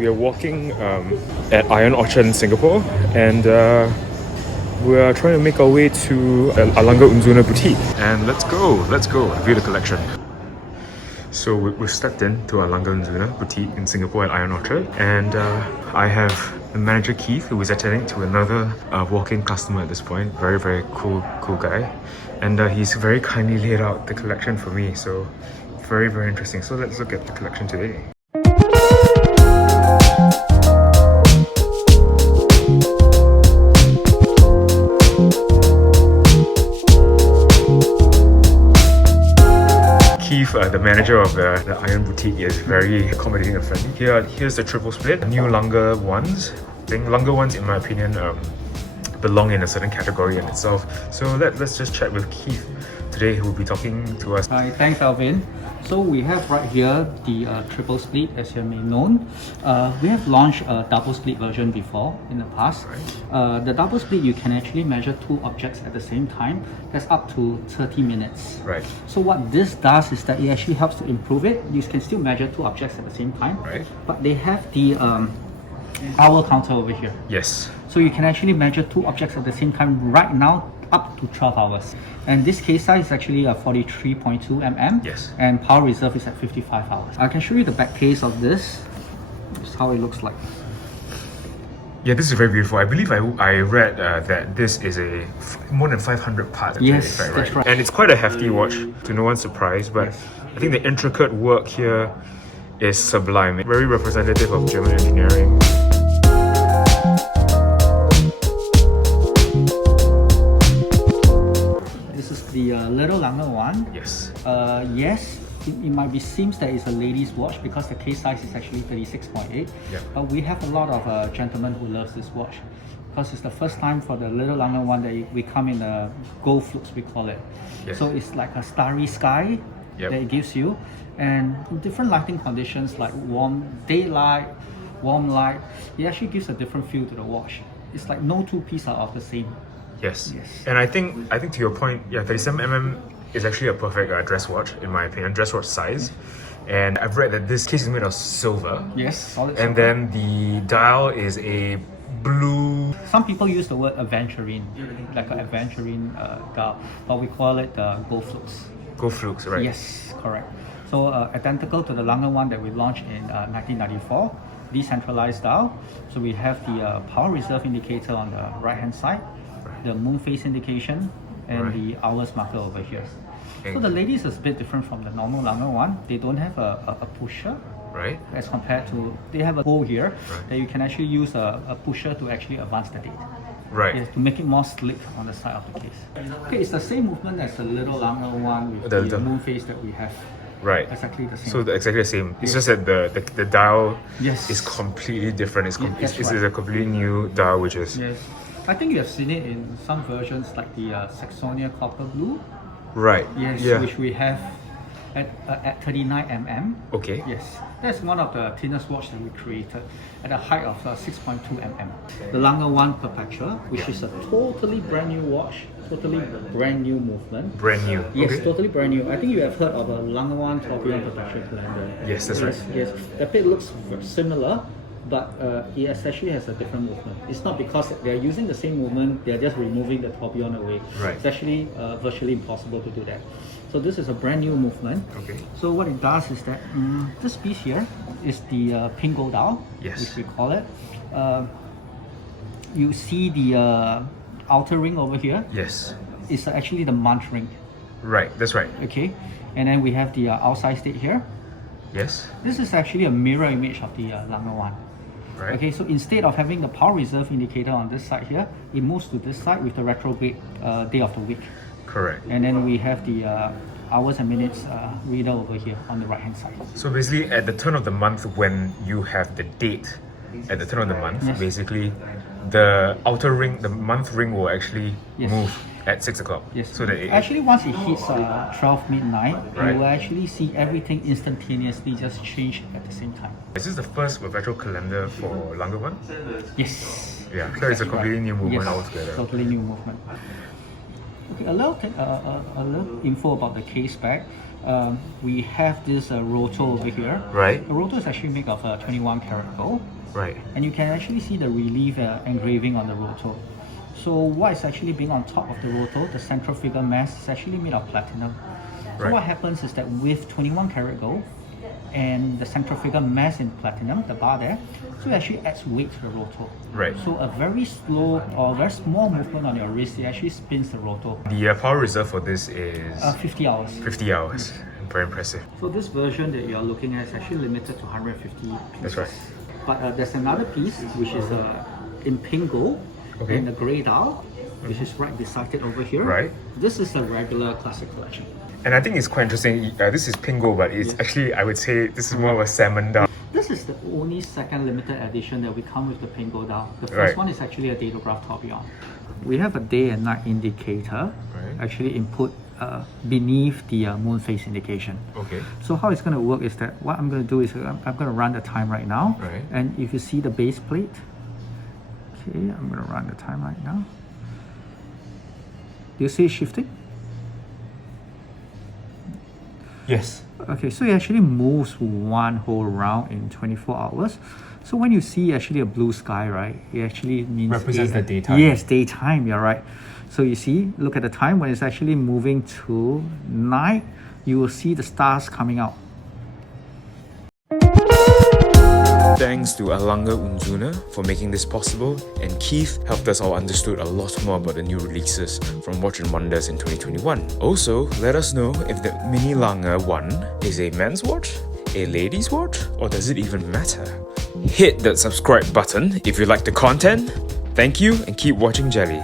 We are walking at Iron Orchard in Singapore, and we are trying to make our way to alange&sohne boutique. And let's go view the collection. So we've stepped into alange&sohne boutique in Singapore at Iron Orchard, and I have the manager Keith, who is attending to another walk-in customer at this point. Very cool guy, and he's very kindly laid out the collection for me. So very interesting. So let's look at the collection today. Keith, the manager of the Iron Boutique, is very accommodating and friendly. Here's the triple split, new Lange ones. I think Lange ones, in my opinion, belong in a certain category in itself. So let's just chat with Keith today, who will be talking to us. Hi, thanks Alvin. So we have right here the triple split, as you may know. We have launched a double split version before in the past. Right. The double split, you can actually measure two objects at the same time. That's up to 30 minutes. Right. So what this does is that it actually helps to improve it. You can still measure two objects at the same time. Right. But they have the hour counter over here. Yes. So you can actually measure two objects at the same time right now, up to 12 hours. And this case size is actually a 43.2 mm. Yes. And power reserve is at 55 hours. I can show you the back case of this. This is how it looks like. Yeah, this is very beautiful. I believe I read that this is a more than 500 parts. Yes, right? that's right. And it's quite a hefty watch, to no one's surprise, but Yes. I think the intricate work here is sublime. Very representative of German engineering. This is the little Lange one. Yes. Yes, it might be seems that it's a lady's watch because the case size is actually 36.8. Yeah. But we have a lot of gentlemen who loves this watch because it's the first time for the little Lange one that we come in a gold flukes, we call it. Yes. So it's like a starry sky Yep. that it gives you, and in different lighting conditions like warm daylight, warm light, it actually gives a different feel to the watch. It's like no two pieces are of the same. Yes. Yes. And I think to your point, yeah, 37mm is actually a perfect dress watch, in my opinion, dress watch size. And I've read that this case is made of silver. Yes, solid And silver. then the dial is a blue. Some people use the word aventurine, like an aventurine dial, but we call it gold flukes. Gold Flukes, right? Yes, correct. So identical to the Lange one that we launched in 1994, decentralized dial. So we have the power reserve indicator on the right hand side, the moon phase indication, and Right. the hours marker over here. Okay. So the ladies is a bit different from the normal Lange one. They don't have a pusher Right? as compared to, they have a hole here Right. that you can actually use a pusher to actually advance the date. Right. Yes, to make it more slick on the side of the case. Okay, it's the same movement as the little Lange one with the moon phase that we have. Right. Exactly the same. So exactly the same. It's just that the dial Yes. is completely different. It's that's it's right. a completely new dial, which is Yes. I think you have seen it in some versions like the Saxonia Copper Blue. right. Yes, Yeah. which we have at 39 mm. Okay. Yes, that's one of the thinnest watch that we created at a height of 6.2 mm. The Lange One Perpetual, which is a totally brand new watch, totally brand new movement. Brand new. Yes, Okay. totally brand new. I think you have heard of a Lange One Tourbillon Perpetual Calendar. Yes, that's right. Yes, the plate looks similar, but it actually has a different movement. It's not because they're using the same movement, they're just removing the tourbillon away. Right. It's actually virtually impossible to do that. So this is a brand new movement. Okay. So what it does is that this piece here is the Pingo dial, Yes. which we call it. You see the outer ring over here. Yes. It's actually the month ring. Right. That's right. Okay, and then we have the outside state here. Yes. This is actually a mirror image of the Lange one. Right. Okay, so instead of having the power reserve indicator on this side here, it moves to this side with the retrograde day of the week. Correct. And then we have the hours and minutes reader over here on the right hand side. So basically, at the turn of the month, when you have the date at the turn of the month, Yes. basically, the outer ring, the month ring, will actually Yes. move at 6 o'clock. Yes. So that it, Actually, once it hits 12 midnight, Right. you will actually see everything instantaneously just change at the same time. is this the first perpetual calendar for Lange one? Yes. Yeah. So it's a completely new movement Yes, altogether. totally new movement. Okay, a little info about the case back. we have this roto over here. Right. The roto is actually made of 21 karat gold. Right. And you can actually see the relief engraving on the roto. So what is actually being on top of the roto, the central figure mass, is actually made of platinum. So Right. what happens is that with 21 karat gold and the central figure mass in platinum, the bar there, so it actually adds weight to the roto. Right. So a very slow or very small movement on your wrist, it actually spins the roto. The power reserve for this is 50 hours. 50 hours. Very impressive. So this version that you are looking at is actually limited to 150 pieces. That's right. But there's another piece which is in Pingo, Okay. in the grey dial, which is right beside it over here. Right. This is a regular classic collection. And I think it's quite interesting. This is Pingo, but it's Yeah. actually, I would say, this is more of a salmon dial. This is the only second limited edition that we come with the Pingo dial. The first Right. one is actually a datograph tourbillon. We have a day and night indicator, Right. actually input beneath the moon phase indication. Okay. So how it's going to work is that what I'm going to do is I'm going to run the time right now. Right. And if you see the base plate, okay, I'm going to run the time right now. Do you see it shifting? Yes. Okay, so it actually moves one whole round in 24 hours. So when you see actually a blue sky, right, it actually means Represents the daytime. Yes, daytime, you're right. So you see, look at the time when it's actually moving to night, you will see the stars coming out. Thanks to alange&sohne for making this possible, and Keith helped us all understood a lot more about the new releases from Watch Wonders in 2021. Also, let us know if the Mini Lange 1 is a men's watch, a ladies' watch, or does it even matter? Hit that subscribe button if you like the content. Thank you and keep watching Jelly.